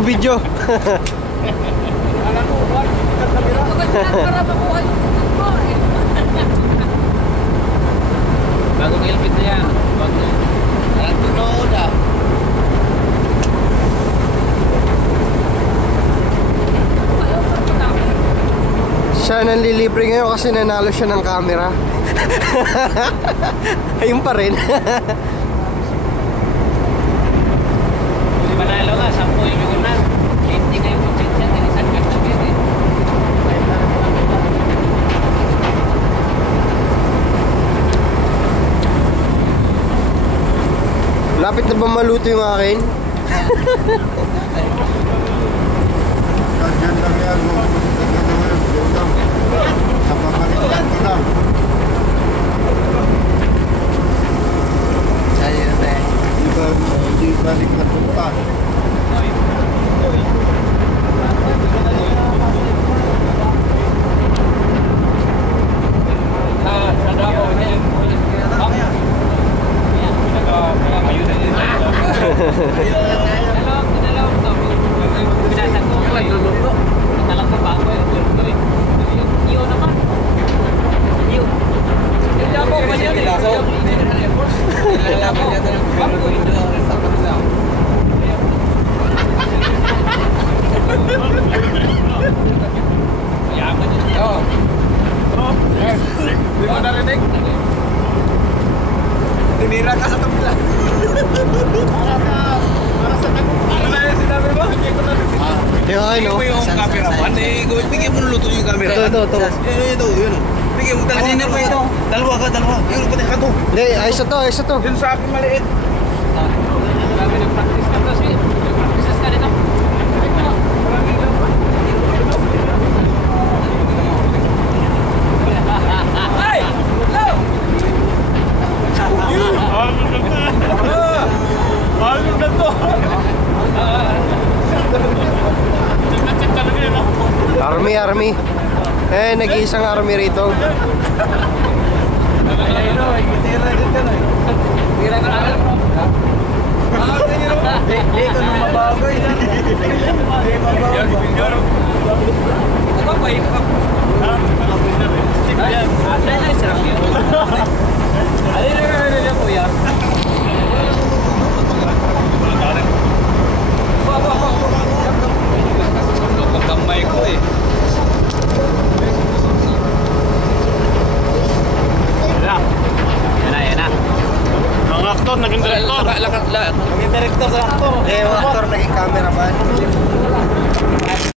Video, video. Alam mo, wag para makuha yung mo. Bagong helmet na yan. Alam tunod ah. Siya nanlilibre ngayon kasi nanalo siya ng camera. Ayun pa rin. Hindi manalo nga, 10 yung igunan. Hindi kayo konsensya, kanisan ka sa bit eh. Lapit na ba maluto yung akin? Ganyan lang yan. Sa papalitan ko na. Sa'yo na tayo. Hindi balik na punta. Sa Davao, tinira ka sa kabila. Para sa ano yung sinabi mo? Yung ano? Yung camera man, bigyan mo luto yung camera. Ito. Ito, yun. Bigyan mo talaga. Kanina pa ito. Dalawa. Yung pati ka to. Hindi, ayos na to. Yun sa akin maliit. Grabe, nag-practice ka kasi. Nag-practice ka dito. Ay! Hello! Ano na to? Army. Eh, nag-iisang army rito. Tira ka na. Dito nung mabagoy. Ito ba yung ay, sarap yun. Alin kuya? Pagkamay ko eh. Yan na. Ang aktor, naging director. Naging director sa actor. Eh, yung actor naging cameraman.